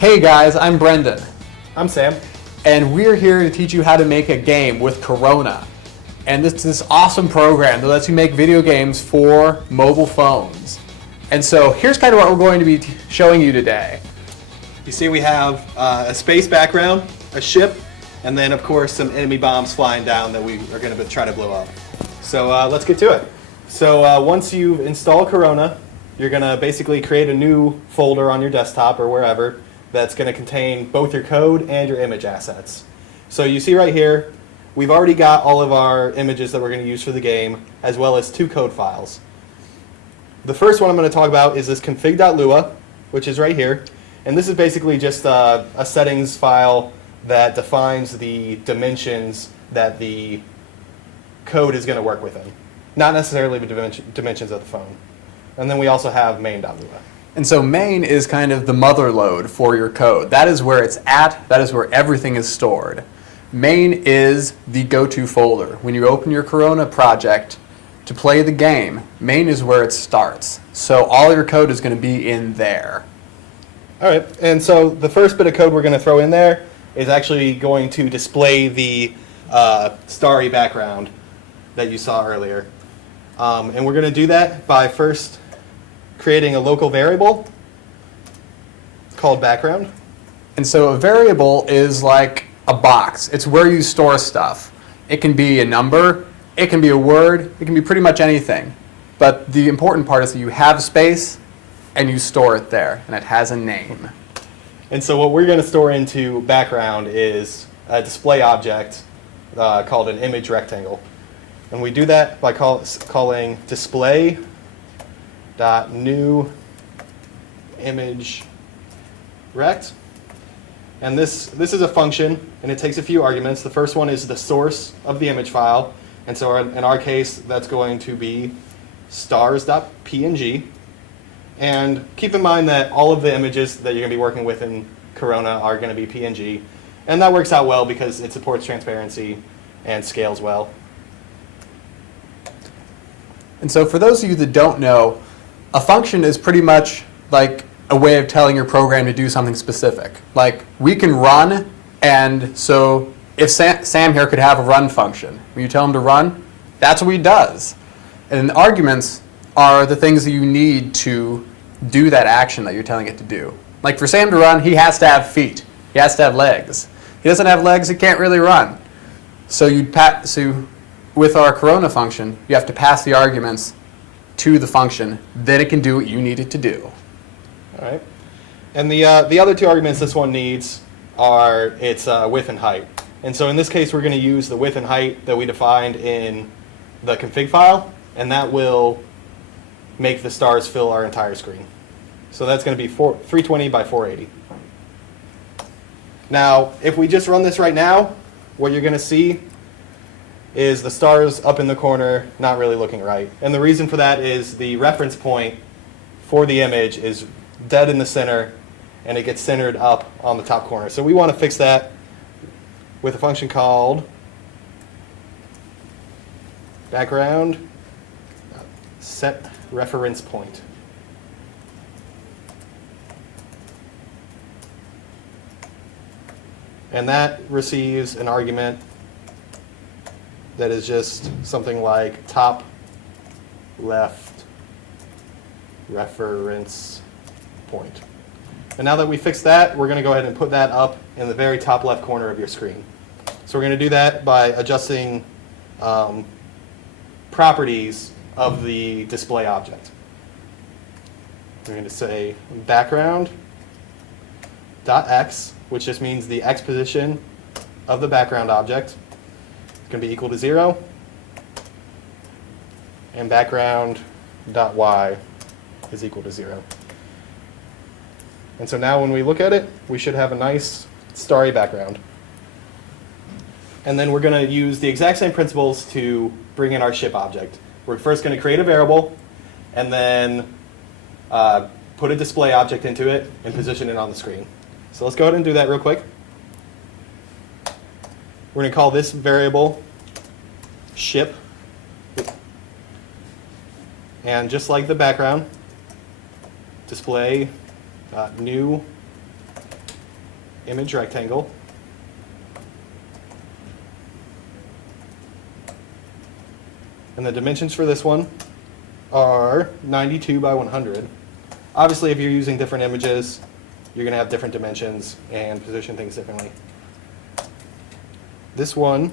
Hey guys, I'm Brendan, I'm Sam. and we're here to teach you how to make a game with Corona. And this is this awesome program that lets you make video games for mobile phones. And so here's kind of what we're going to be showing you today. You see we have a space background, a ship, and then of course some enemy bombs flying down that we are going to try to blow up. So let's get to it. So once you install Corona, you're going to basically create a new folder on your desktop or wherever that's going to contain both your code and your image assets. So you see right here, we've already got all of our images that we're going to use for the game, as well as 2 code files. The first one I'm going to talk about is this config.lua, which is right here. And this is basically just a settings file that defines the dimensions that the code is going to work within. Not necessarily the dimensions of the phone. And then we also have main.lua. And so main is kind of the mother load for your code. That is where it's at, that is where everything is stored. Main is the go-to folder. When you open your Corona project to play the game, main is where it starts. So all your code is going to be in there. All right, and so the first bit of code we're going to throw in there is actually going to display the starry background that you saw earlier. And we're going to do that by first creating a local variable called background. And so a variable is like a box. It's where you store stuff. It can be a number, it can be a word, it can be pretty much anything. But the important part is that you have space and you store it there, and it has a name. And so what we're going to store into background is a display object called an image rectangle. And we do that by calling display.new image rect. And this is a function, and it takes a few arguments. The first one is the source of the image file. And so in our case, that's going to be stars.png. And keep in mind that all of the images that you're going to be working with in Corona are going to be PNG. And that works out well because it supports transparency and scales well. And so for those of you that don't know, a function is pretty much like a way of telling your program to do something specific. Like we can run, and so if Sam here could have a run function, when you tell him to run, that's what he does. And the arguments are the things that you need to do that action that you're telling it to do. Like for Sam to run, he has to have feet. He has to have legs. He doesn't have legs, he can't really run. So with our Corona function, you have to pass the arguments to the function, then it can do what you need it to do. All right. And the other 2 arguments this one needs are its width and height. And so in this case, we're going to use the width and height that we defined in the config file, and that will make the stars fill our entire screen. So that's going to be 320 by 480. Now, if we just run this right now, what you're going to see is the stars up in the corner not really looking right. And the reason for that is the reference point for the image is dead in the center, and it gets centered up on the top corner. So we want to fix that with a function called background set reference point. And that receives an argument that is just something like top left reference point. And now that we fixed that, we're going to go ahead and put that up in the very top left corner of your screen. So we're going to do that by adjusting properties of the display object. We're going to say background.x, which just means the x position of the background object. It's going to be equal to 0. And background.y is equal to 0. And so now when we look at it, we should have a nice starry background. And then we're going to use the exact same principles to bring in our ship object. We're first going to create a variable, and then put a display object into it and position it on the screen. So let's go ahead and do that real quick. We're going to call this variable ship. And just like the background, display new image rectangle. And the dimensions for this one are 92 by 100. Obviously, if you're using different images, you're going to have different dimensions and position things differently. This one,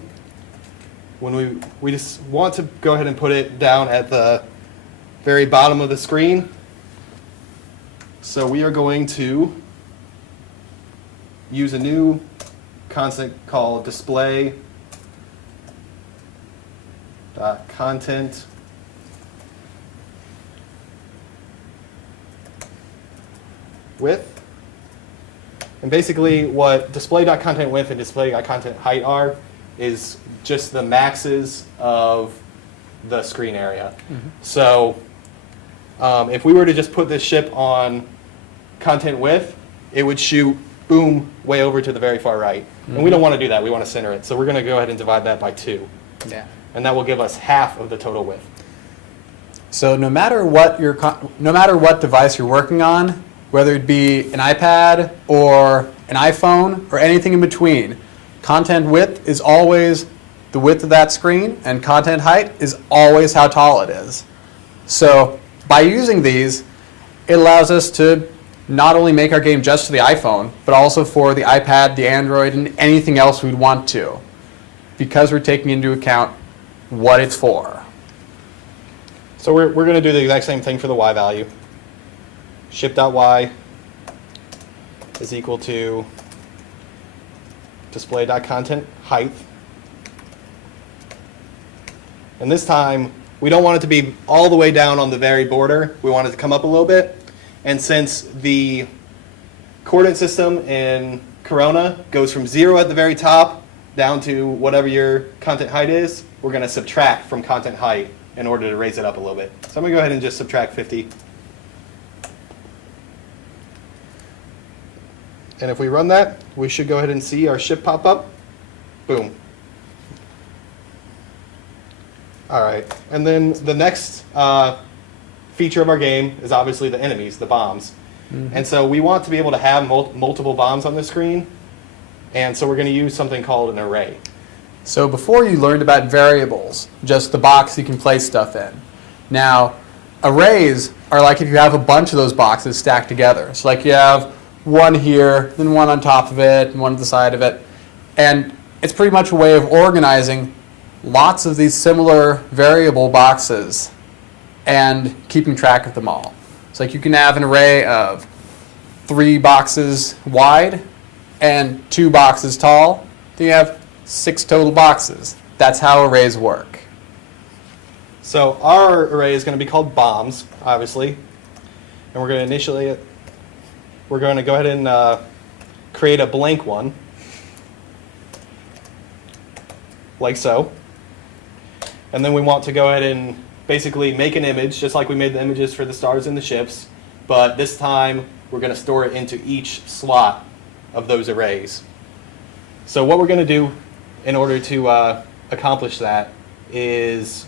when we just want to go ahead and put it down at the very bottom of the screen. So we are going to use a new concept called display content width. And basically what display.content width and display.content height are is just the maxes of the screen area. So if we were to just put this ship on content width, it would shoot, boom, way over to the very far right. And we don't want to do that. We want to center it. So we're going to go ahead and divide that by 2. Yeah. And that will give us half of the total width. So no matter what device you're working on, whether it be an iPad or an iPhone or anything in between, content width is always the width of that screen, and content height is always how tall it is. So by using these, it allows us to not only make our game just for the iPhone, but also for the iPad, the Android, and anything else we'd want to, because we're taking into account what it's for. So we're going to do the exact same thing for the Y value. Ship.y is equal to display.content height. And this time, we don't want it to be all the way down on the very border. We want it to come up a little bit. And since the coordinate system in Corona goes from 0 at the very top down to whatever your content height is, we're going to subtract from content height in order to raise it up a little bit. So I'm going to go ahead and just subtract 50. And if we run that, we should go ahead and see our ship pop up. Boom. All right. And then the next feature of our game is obviously the enemies, the bombs. And so we want to be able to have multiple bombs on the screen. And so we're going to use something called an array. So before you learned about variables, just the box you can place stuff in. Now, arrays are like if you have a bunch of those boxes stacked together. So like you have one here, then one on top of it, and one at the side of it. And it's pretty much a way of organizing lots of these similar variable boxes and keeping track of them all. So like you can have an array of 3 boxes wide and 2 boxes tall. Then you have 6 total boxes. That's how arrays work. So our array is going to be called bombs, obviously. And we're going to initially it. We're going to go ahead and create a blank one, like so. And then we want to go ahead and basically make an image, just like we made the images for the stars and the ships. But this time, we're going to store it into each slot of those arrays. So what we're going to do in order to accomplish that is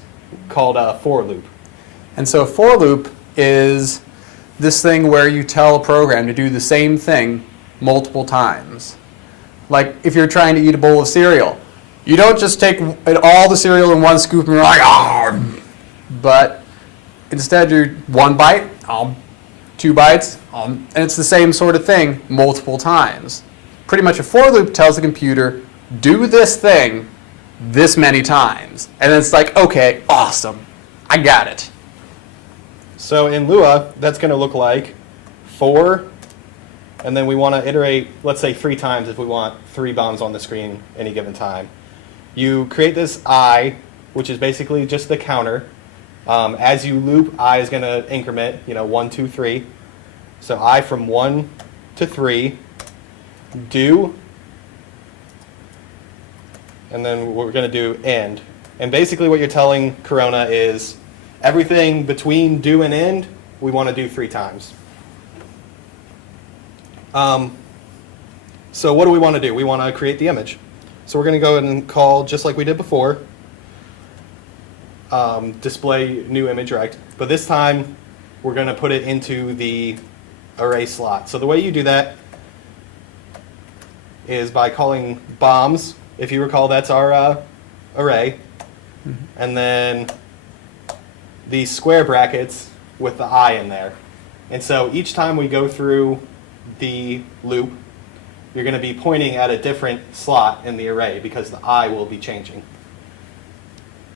called a for loop. And so a for loop is this thing where you tell a program to do the same thing multiple times. Like if you're trying to eat a bowl of cereal, you don't just take all the cereal in one scoop and you're like, oh, but instead you're 1 bite, 2 bites, and it's the same sort of thing multiple times. Pretty much a for loop tells the computer, do this thing this many times. And then it's like, okay, awesome, I got it. So in Lua, that's going to look like for, and then we want to iterate, let's say 3 times if we want 3 bombs on the screen any given time. You create this I, which is basically just the counter. As you loop, I is going to increment, 1, 2, 3. So I from 1 to 3, do, and then we're going to do end. And basically what you're telling Corona is everything between do and end, we want to do 3 times. So what do we want to do? We want to create the image. So we're going to go ahead and call, just like we did before, display new image rect. But this time, we're going to put it into the array slot. So the way you do that is by calling bombs. If you recall, that's our array. And then these square brackets with the I in there. And so each time we go through the loop, you're going to be pointing at a different slot in the array because the I will be changing.